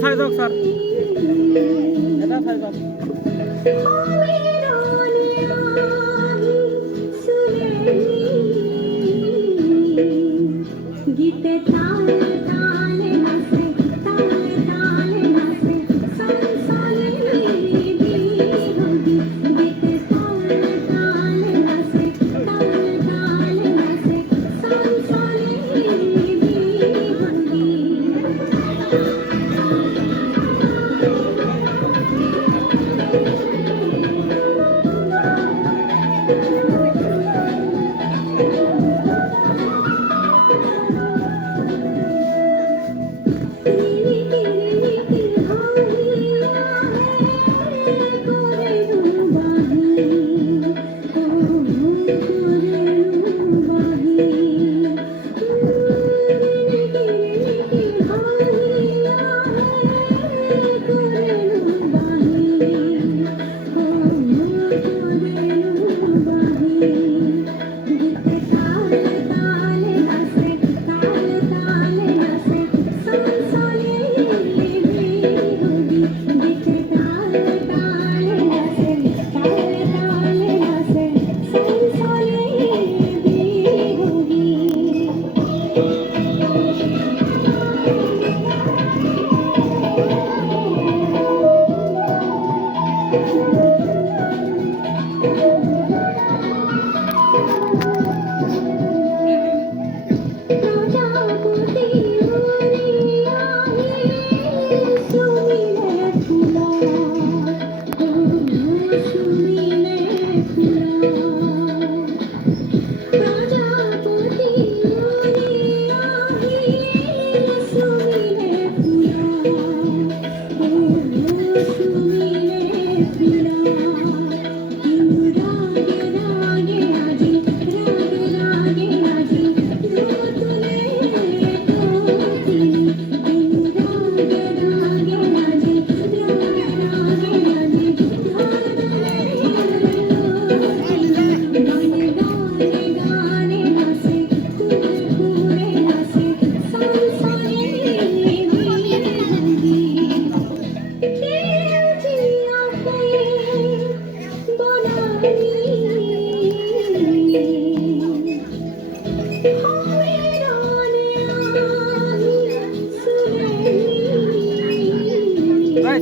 চাই যাওক ছাৰ এটা চাই যাওক गीते ताल ताल नाचे ताल ताल नाचे संसाले भी होगी गीते ताल ताल नाचे ताल ताल नाचे संसाले भी होगी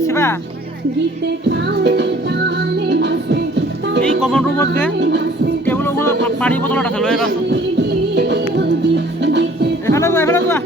শিবা এই কমন রুমত যে টেবুলৰ ওপৰত পানী বটল এটা লৈ আহিবাচোন এফালে যোৱা